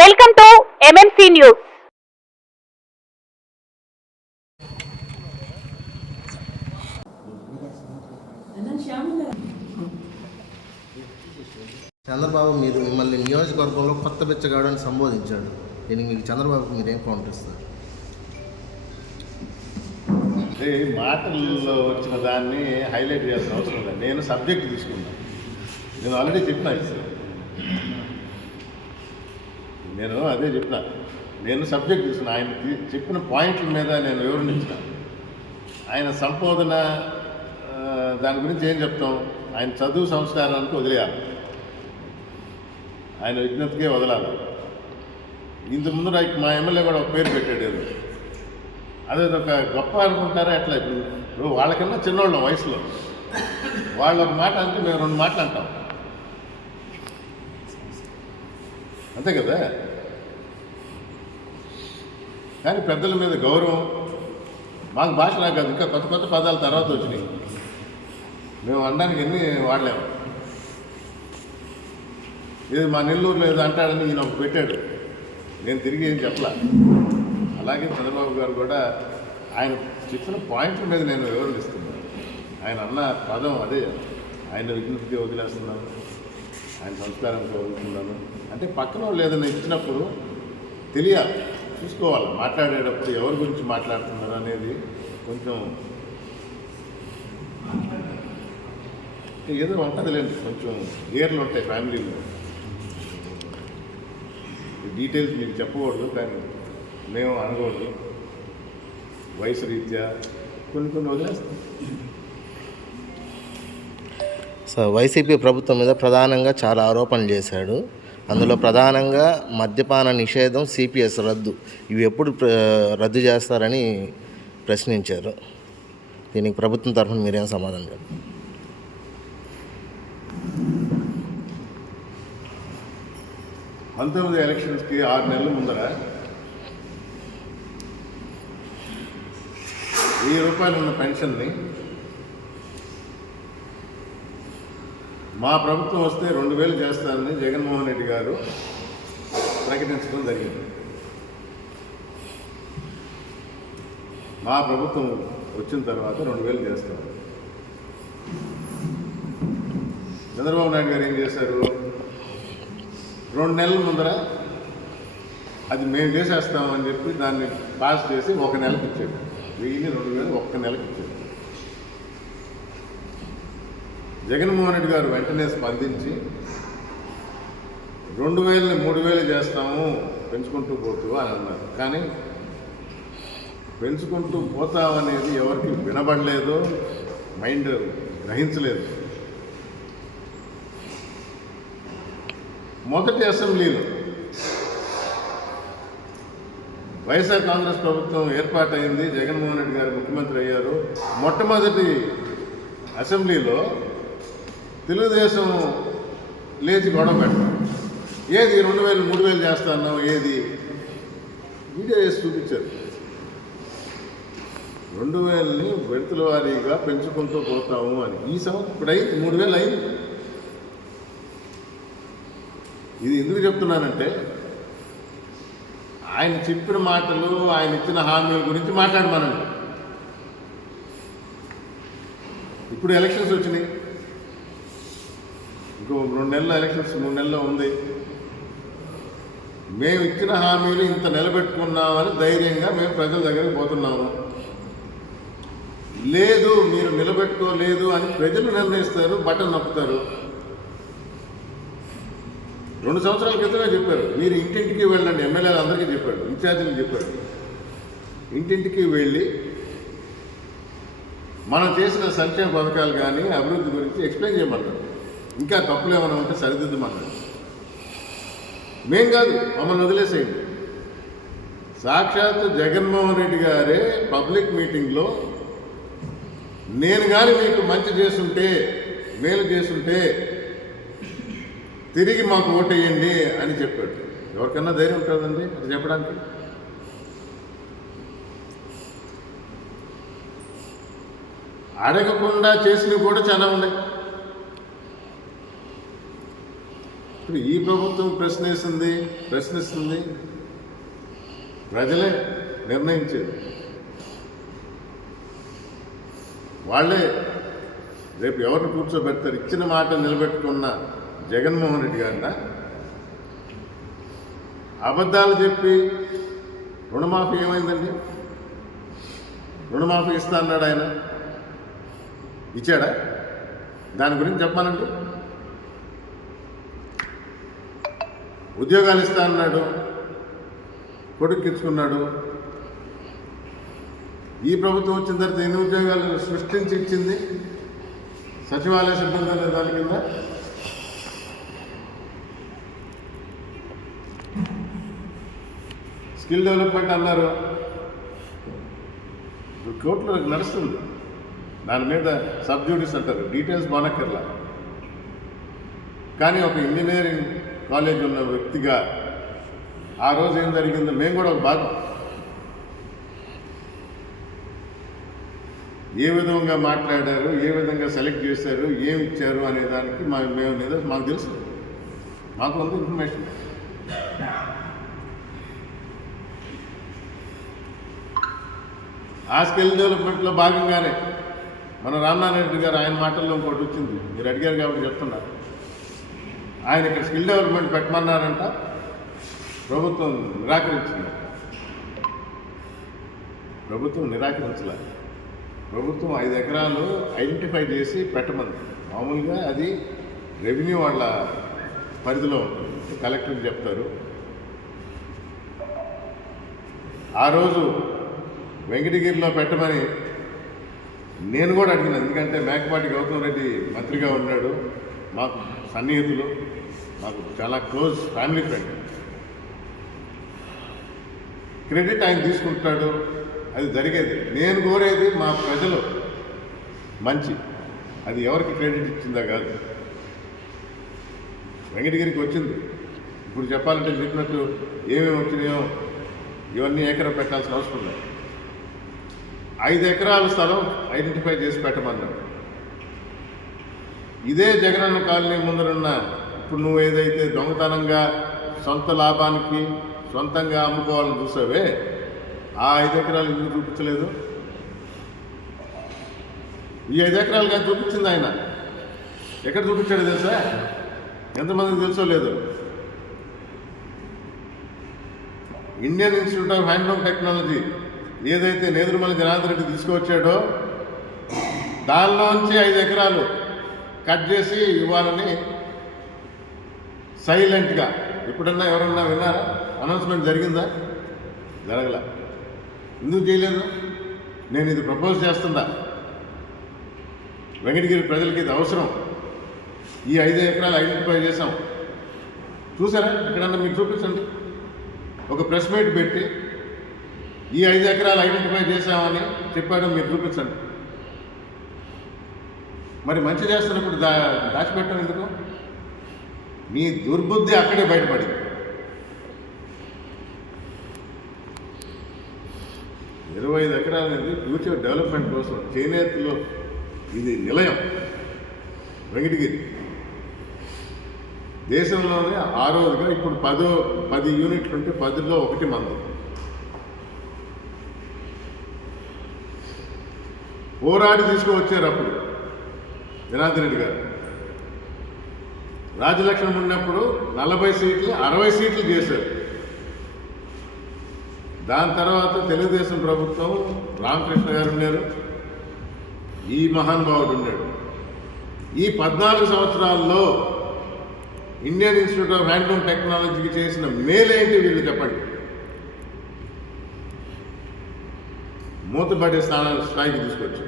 Welcome to MMC news. Chandrababu మిమ్మల్ని నియోజకవర్గంలో కొత్త బిచ్చగాడు అని సంబోధించాడు. దీనికి మీకు చంద్రబాబుకి మీరేం కౌంటర్ ఇస్తారు? అంటే మాటల్లో వచ్చిన దాన్ని హైలైట్ చేయాల్సిన అవసరం లేదు. నేను సబ్జెక్ట్ తీసుకున్నాను. నేను ఆల్రెడీ చెప్పినా నేను అదే చెప్పిన. నేను సబ్జెక్ట్ తీసుకున్నా. ఆయన చెప్పిన పాయింట్ల మీద నేను వివరణ. ఆయన సంబోధన దాని గురించి ఏం చెప్తాం? ఆయన చదువు సంస్కారానికి వదిలేయాలి, ఆయన విజ్ఞతకే వదలాలి. ఇంతకుముందు మా ఎమ్మెల్యే కూడా ఒక పేరు పెట్టాడు. అదే ఒక గొప్ప అనుకుంటారా? ఎట్లా ఇప్పుడు వాళ్ళకన్నా చిన్నవాళ్ళం వయసులో. వాళ్ళు ఒక మాట అంటే మేము 2 మాటలు అంటాం, అంతే కదా. కానీ పెద్దల మీద గౌరవం, మాకు భాష నాకు కాదు, ఇంకా కొత్త కొత్త పదాలు తర్వాత వచ్చినాయి. మేము అనడానికి ఎన్ని వాడలేము. ఇది మా నెల్లూరులో ఏదో అంటాడని ఈయన ఒక పెట్టాడు, నేను తిరిగి ఏం చెప్పలా. అలాగే చంద్రబాబు గారు కూడా ఆయన చెప్పిన పాయింట్ల మీద నేను వివరిస్తున్నాను. ఆయన అన్న పదం అదే, ఆయన విజ్ఞప్తికి వదిలేస్తున్నాను, ఆయన సంస్కారానికి వదులుతున్నాను అంటే పక్కన వాళ్ళు ఏదైనా ఇచ్చినప్పుడు తెలియాలి, చూసుకోవాలి. మాట్లాడేటప్పుడు ఎవరి గురించి మాట్లాడుతున్నారు అనేది కొంచెం ఏదో ఉంటుందిలేండి, కొంచెం ఏర్లు ఉంటాయి ఫ్యామిలీలో. డీటెయిల్స్ మీకు చెప్పకూడదు, కానీ మేము అనకూడదు. వయసు రీత్యా కొన్ని వదిలేస్తాం. వైసీపీ ప్రభుత్వం మీద ప్రధానంగా చాలా ఆరోపణలు చేశాడు. అందులో ప్రధానంగా మద్యపాన నిషేధం, సిపిఎస్ రద్దు, ఇవి ఎప్పుడు రద్దు చేస్తారని ప్రశ్నించారు. దీనికి ప్రభుత్వం తరఫున మీరేం సమాధానం చెప్పారు? 19 ఎలక్షన్స్కి 6 నెలల ముందర ₹1000 ఉన్న పెన్షన్ని మా ప్రభుత్వం వస్తే 2000 చేస్తారని జగన్మోహన్ రెడ్డి గారు ప్రకటించడం జరిగింది. మా ప్రభుత్వం వచ్చిన తర్వాత 2000 చేస్తారు. చంద్రబాబు నాయుడు గారు ఏం చేశారు? 2 నెలల ముందర అది మేము చేసేస్తామని చెప్పి దాన్ని పాస్ చేసి 1 నెలకు ఇచ్చాడు. 1000, 2000 1 నెలకు ఇచ్చాడు. జగన్మోహన్ రెడ్డి గారు వెంటనే స్పందించి 2000ని 3000 చేస్తాము, పెంచుకుంటూ పోతూ అని అన్నారు. కానీ పెంచుకుంటూ పోతామనేది ఎవరికి వినబడలేదు, మైండ్ గ్రహించలేదు. మొదటి అసెంబ్లీలో వైఎస్ఆర్ కాంగ్రెస్ ప్రభుత్వం ఏర్పాటైంది, జగన్మోహన్ రెడ్డి గారు ముఖ్యమంత్రి అయ్యారు. మొట్టమొదటి అసెంబ్లీలో తెలుగుదేశం లేచి గొడవ పెట్టారు. ఏది 2000, 3000 చేస్తాను, ఏది వీడియో వేసి చూపించారు. 2000ని విడతల వారీగా పెంచుకుంటూ పోతాము అని. ఈ సంవత్సరం ఇప్పుడు అయింది, 3000 అయింది. ఇది ఎందుకు చెప్తున్నానంటే, ఆయన చెప్పిన మాటలు, ఆయన ఇచ్చిన హామీల గురించి మాట్లాడమనండి. ఇప్పుడు ఎలక్షన్స్ వచ్చినాయి, ఇంకో 2 నెలల ఎలక్షన్స్, 3 నెలల్లో ఉంది. మేము ఇచ్చిన హామీలు ఇంత నిలబెట్టుకున్నామని ధైర్యంగా మేము ప్రజల దగ్గరికి పోతున్నాము. లేదు, మీరు నిలబెట్టుకోలేదు అని ప్రజలు నిర్ణయిస్తారు, బటన్ నొక్కుతారు. 2 సంవత్సరాల క్రితమే చెప్పారు, మీరు ఇంటింటికి వెళ్ళండి. ఎమ్మెల్యేలు అందరికీ చెప్పాడు, ఇన్ఛార్జీలు చెప్పాడు. ఇంటింటికి వెళ్ళి మనం చేసిన సంక్షేమ పథకాలు కానీ అభివృద్ధి గురించి ఎక్స్ప్లెయిన్ చేయమన్నారు. ఇంకా తప్పులు ఏమైనా ఉంటే సరిదిద్దమన్నారు. మేం కాదు, మమ్మల్ని వదిలేసేయండి. సాక్షాత్తు జగన్మోహన్ రెడ్డి గారే పబ్లిక్ మీటింగ్లో నేను కానీ మీకు మంచి చేస్తుంటే, మేలు చేస్తుంటే తిరిగి మాకు ఓటేయండి అని చెప్పాడు. ఎవరికన్నా ధైర్యం ఉంటుందండి అది చెప్పడానికి? అడగకుండా చేసినవి కూడా చాలా ఉన్నాయి. ఇప్పుడు ఈ ప్రభుత్వం ప్రశ్నిస్తుంది ప్రజలే నిర్ణయించేది. వాళ్ళే రేపు ఎవరిని కూర్చోబెడతారు? ఇచ్చిన మాట నిలబెట్టుకున్న జగన్మోహన్ రెడ్డి గారిన అబద్ధాలు చెప్పి రుణమాఫీ ఏమైందండి? రుణమాఫీ ఇస్తా అన్నాడు ఆయన, ఇచ్చాడా? దాని గురించి చెప్పాలండి. ఉద్యోగాలు ఇస్తా అన్నాడు, కొడుక్కించుకున్నాడు. ఈ ప్రభుత్వం వచ్చిన తర్వాత ఎన్ని ఉద్యోగాలు సృష్టించి ఇచ్చింది? సచివాలయ సిబ్బంది అనే దాని కింద స్కిల్ డెవలప్మెంట్ అన్నారు, కోర్టులో నడుస్తుంది. దాని మీద సబ్జూడిస్ అంటారు, డీటెయిల్స్ బానక్కర్లా. కానీ ఒక ఇంజనీరింగ్ కాలేజ్ ఉన్న వ్యక్తిగా ఆ రోజు ఏం జరిగిందో మేము కూడా ఒక భాగం. ఏ విధంగా మాట్లాడారు, ఏ విధంగా సెలెక్ట్ చేశారు, ఏమి ఇచ్చారు అనే దానికి మాకు తెలుసు, మాకు ఉంది ఇన్ఫర్మేషన్. ఆ స్కిల్ డెవలప్మెంట్లో భాగంగానే మన రామనారాయణ గారు ఆయన మాటల్లో ఇంకోటి వచ్చింది, మీరు అడిగారు కాబట్టి చెప్తున్నారు. ఆయన ఇక్కడ స్కిల్ డెవలప్మెంట్ పెట్టమన్నారంట, ప్రభుత్వం నిరాకరించింది. ప్రభుత్వం నిరాకరించలేదు. ప్రభుత్వం 5 ఎకరాలు ఐడెంటిఫై చేసి పెట్టమంది. మామూలుగా అది రెవెన్యూ వాళ్ళ పరిధిలో ఉంటుంది, కలెక్టర్కి చెప్తారు. ఆ రోజు వెంకటగిరిలో పెట్టమని నేను కూడా అడిగిన, ఎందుకంటే మేకపాటి గౌతమ్ రెడ్డి మంత్రిగా ఉన్నాడు, మాకు సన్నిహితులు, మాకు చాలా క్లోజ్ ఫ్యామిలీ ఫ్రెండ్. క్రెడిట్ ఆయన తీసుకుంటాడు, అది జరిగేది. నేను కోరేది మా ప్రజలు మంచి, అది ఎవరికి క్రెడిట్ ఇచ్చిందా కాదు. వెంకటగిరికి వచ్చింది. ఇప్పుడు చెప్పాలంటే చెప్పినట్టు ఏమేమి వచ్చినాయో ఇవన్నీ ఏకరం పెట్టాల్సిన అవసరం లేదు. 5 ఎకరాల స్థలం ఐడెంటిఫై చేసి పెట్టమన్నాడు. ఇదే జగనన్న కాలనీ ముందరున్న, ఇప్పుడు నువ్వు ఏదైతే దొంగతనంగా సొంత లాభానికి సొంతంగా అమ్ముకోవాలని చూసావే, ఆ 5 ఎకరాలు ఎందుకు చూపించలేదు? ఈ 5 ఎకరాలు కానీ చూపించింది ఆయన. ఎక్కడ చూపించాడు తెలుసా? ఎంతమందికి తెలుసో లేదు. Indian institute of handloom technology ఏదైతే నేదురుమల్లి జనార్దన్ రెడ్డి తీసుకువచ్చాడో దానిలోంచి 5 ఎకరాలు కట్ చేసి ఇవ్వాలని సైలెంట్గా, ఎప్పుడన్నా ఎవరన్నా విన్నారా? అనౌన్స్మెంట్ జరిగిందా? జరగల. ఎందుకు చేయలేదు? నేను ఇది ప్రపోజ్ చేస్తుందా, వెంకటగిరి ప్రజలకి ఇది అవసరం, ఈ 5 ఎకరాలు ఐడెంటిఫై చేసాం. చూసారా? ఎక్కడన్నా మీకు చూపించండి. ఒక ప్రెస్ మీట్ పెట్టి ఈ 5 ఎకరాలు ఐడెంటిఫై చేసామని చెప్పాడు, మీరు చూపించండి. మరి మంచి చేస్తున్నప్పుడు దాచిపెట్టడం ఎందుకు? మీ దుర్బుద్ధి అక్కడే బయటపడింది. 25 ఎకరాలు అనేది ఫ్యూచర్ డెవలప్మెంట్ కోసం చేనేతలో ఇది నిలయం. వెంకటగిరి దేశంలోనే 6వదిగా, ఇప్పుడు 10 యూనిట్లు ఉంటే 10లో 1 మంది. పోరాడి తీసుకువచ్చారు అప్పుడు జనార్దన్ రెడ్డి గారు. రాజలక్ష్మణ్ ఉన్నప్పుడు 40 సీట్లు 60 సీట్లు చేశారు. దాని తర్వాత తెలుగుదేశం ప్రభుత్వం, రామకృష్ణ గారు ఉన్నారు, ఈ మహానుభావుడు ఉన్నాడు. ఈ 14 సంవత్సరాల్లో ఇండియన్ ఇన్స్టిట్యూట్ ఆఫ్ హ్యాండ్లూమ్ టెక్నాలజీకి చేసిన మేలేంటి వీళ్ళు చెప్పండి. మూతపడే స్థాయికి తీసుకొచ్చి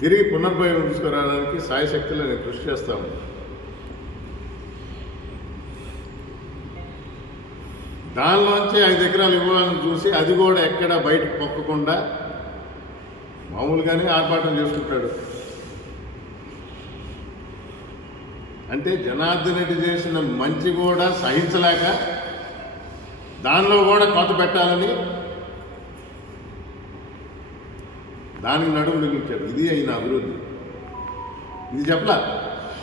తిరిగి పునర్భయం తీసుకురావడానికి సాయశక్తిలో నేను కృషి చేస్తాను. దానిలోంచి 5 ఎకరాలు ఇవ్వాలని చూసి అది కూడా ఎక్కడ బయటకు పొక్కకుండా మామూలుగానే ఆర్భాటం చేసుకుంటాడు. అంటే జనార్దన్ రెడ్డి చేసిన మంచి కూడా సహించలేక దానిలో కూడా కోత పెట్టాలని దానికి నడుము మిగిలించాడు. ఇది అయిన అభివృద్ధి. ఇది చెప్పలా,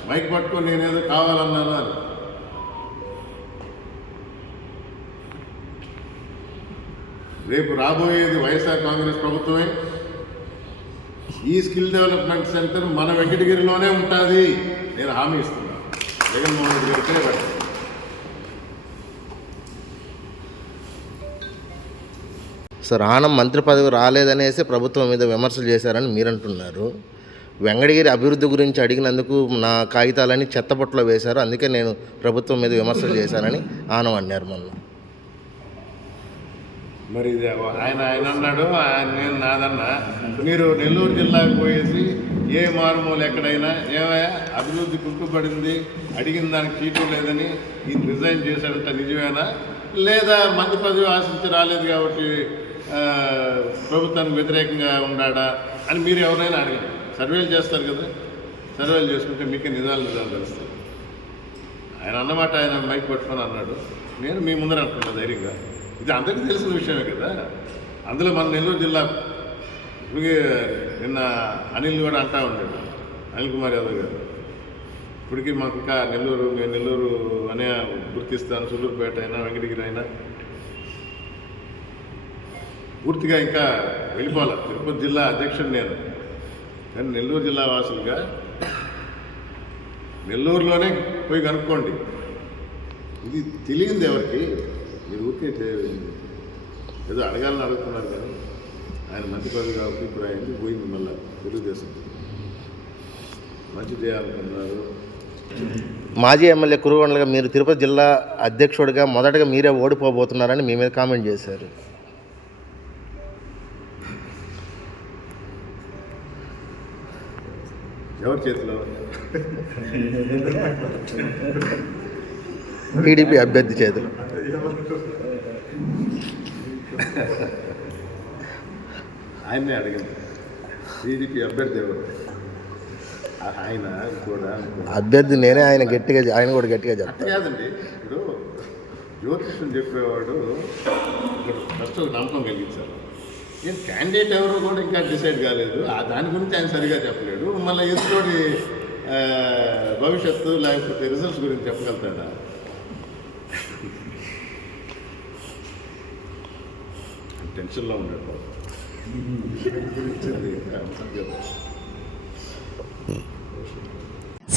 మైక్ పట్టుకొని నేనేదో కావాలన్నాను అని. రేపు రాబోయేది వైఎస్ఆర్ కాంగ్రెస్ ప్రభుత్వమే. ఈ స్కిల్ డెవలప్మెంట్ సెంటర్ మన వెంకటగిరిలోనే ఉంటుంది, నేను హామీ ఇస్తున్నాను. జగన్మోహన్ రెడ్డి గారికే పట్టాను. సార్, ఆనం మంత్రి పదవి రాలేదనేసి ప్రభుత్వం మీద విమర్శలు చేశారని మీరు అంటున్నారు. వెంకటగిరి అభివృద్ధి గురించి అడిగినందుకు నా కాగితాలని చెత్తపొట్టలో వేశారు, అందుకే నేను ప్రభుత్వం మీద విమర్శలు చేశానని ఆనం అన్నారు మొన్న. మరి ఇది ఆయన అన్నాడు, నేను నాదన్నా. మీరు నెల్లూరు జిల్లాకు పోయేసి ఏ మారుమూలు ఎక్కడైనా ఏమయ్యా అభివృద్ధి కుంటుపడింది, అడిగిన దానికి చీటు లేదని ఈయన రిజైన్ చేశాడంట, నిజమేనా? లేదా మంత్రి పదవి ఆశించి రాలేదు కాబట్టి ప్రభుత్వానికి వ్యతిరేకంగా ఉన్నాడా అని మీరు ఎవరైనా అడగండి. సర్వేలు చేస్తారు కదా, సర్వేలు చేసుకుంటే మీకే నిజాలు తెలుస్తాయి. ఆయన అన్నమాట ఆయన మైక్ పట్టుకొని అన్నాడు, నేను మీ ముందర అంటున్నా ధైర్యంగా. ఇది అందరికీ తెలిసిన విషయమే కదా. అందులో మన నెల్లూరు జిల్లా ఇప్పటికీ నిన్న అనిల్ కూడా అంటా ఉన్నాడు, అనిల్ కుమార్ యాదవ్ గారు. ఇప్పటికీ మాకు ఇంకా నేను నెల్లూరు అనే గుర్తిస్తాను, సూళ్ళూరుపేట అయినా వెంకటగిరి అయినా పూర్తిగా ఇంకా వెళ్ళిపోవాలి. తిరుపతి జిల్లా అధ్యక్షుడు నేను, కానీ నెల్లూరు జిల్లా వాసులుగా నెల్లూరులోనే పోయి కనుక్కోండి. ఇది తెలియంది ఎవరికి? మీరు ఊరికే ఏదో అడగాలని అడుగుతున్నారు కానీ ఆయన మంచి పదవి కాబట్టి ఇప్పుడు ఆయనకి పోయింది. మళ్ళీ తెలుగుదేశం మంచి చేయాలనుకున్నారు. మాజీ ఎమ్మెల్యే కురుగొండలుగా మీరు తిరుపతి జిల్లా అధ్యక్షుడిగా మొదటగా మీరే ఓడిపోబోతున్నారని మీ మీద కామెంట్ చేశారు. ఎవరి చేతిలో? టీడీపీ అభ్యర్థి చేతులు. ఆయన్నే అడగండి, టీడీపీ అభ్యర్థి ఎవరు? ఆయన కూడా అభ్యర్థి నేనే, ఆయన కూడా గట్టిగా చెప్తాను. కాదండి, ఇప్పుడు జ్యోతిష్యం చెప్పేవాడు ఫస్ట్ ఒక నమ్మకం కలిగించారు. నేను క్యాండిడేట్ ఎవరో కూడా ఇంకా డిసైడ్ కాలేదు, దాని గురించి ఆయన సరిగా చెప్పలేడు. మళ్ళీ ఎదుటి భవిష్యత్తు లేకపోతే రిజల్ట్స్ గురించి చెప్పగలుగుతాడా? టెన్షన్లో ఉండేది.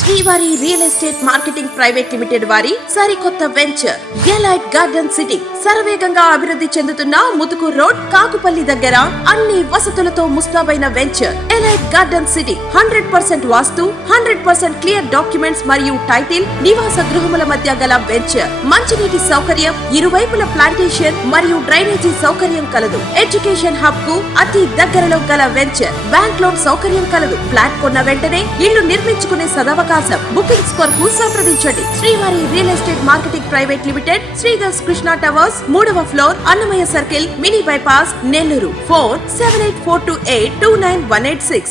శ్రీవారి real estate marketing private limited వారి సరికొత్త వెంచర్ ఎలైట్ గార్డెన్ సిటీ శరవేగంగా అభివృద్ధి చెందుతున్న ముతుకూరు రోడ్, కాకుపల్లి దగ్గర అన్ని వసతులతో ముస్తాబైన వెంచర్ ఎలైట్ గార్డెన్ సిటీ. 100% వాస్తు, 100% క్లియర్ డాక్యుమెంట్స్ మరియు టైటిల్, నివాస గృహముల మధ్య గల వెంచర్. మంచినీటి సౌకర్యం, ఇరువైపుల ప్లాంటేషన్ మరియు డ్రైనేజీ సౌకర్యం కలదు. ఎడ్యుకేషన్ హబ్ కు అతి దగ్గరలో గల వెంచర్. బ్యాంక్ లోన్ సౌకర్యం కలదు. ఫ్లాట్ కొన్న వెంటనే ఇల్లు నిర్మించుకునే సదవకాశం. బుకింగ్స్ కొరకు సంప్రదించండి. Srivari real estate marketing private limited, Sridhar's Krishna towers, 3వ floor, Annamayya circle, mini bypass, Nellore. 4784282986.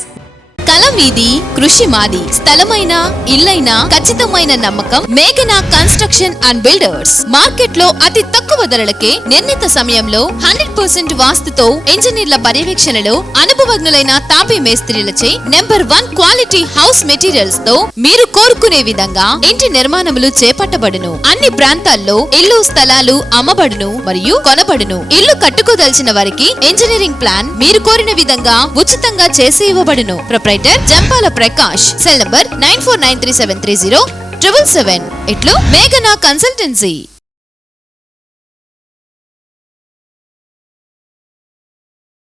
కలం మీది, కృషి మాది. స్థలమైన, ఇల్లైనా ఖచ్చితమైన నమ్మకం మేఘనా కన్స్ట్రక్షన్ అండ్ బిల్డర్స్. మార్కెట్ లో అతి తక్కువ ధరలకే నిర్ణీత సమయంలో 100% వాస్తుతో ఇంజనీర్ల పర్యవేక్షణలో అనుభవజ్ఞులైన తాపీ మేస్త్రీలచే నెంబర్ 1 క్వాలిటీ హౌస్ మెటీరియల్స్ తో మీరు కోరుకునే విధంగా ఇంటి నిర్మాణములు చేపట్టబడును. అన్ని ప్రాంతాల్లో ఇల్లు స్థలాలు అమ్మబడును మరియు కొనబడును. ఇల్లు కట్టుకోదలిచిన వారికి ఇంజనీరింగ్ ప్లాన్ మీరు కోరిన విధంగా ఉచితంగా చేసి ఇవ్వబడును. జంపాల ప్రకాష్. Cell number 9493730777. ఇట్లు మేఘనా కన్సల్టెన్సీ.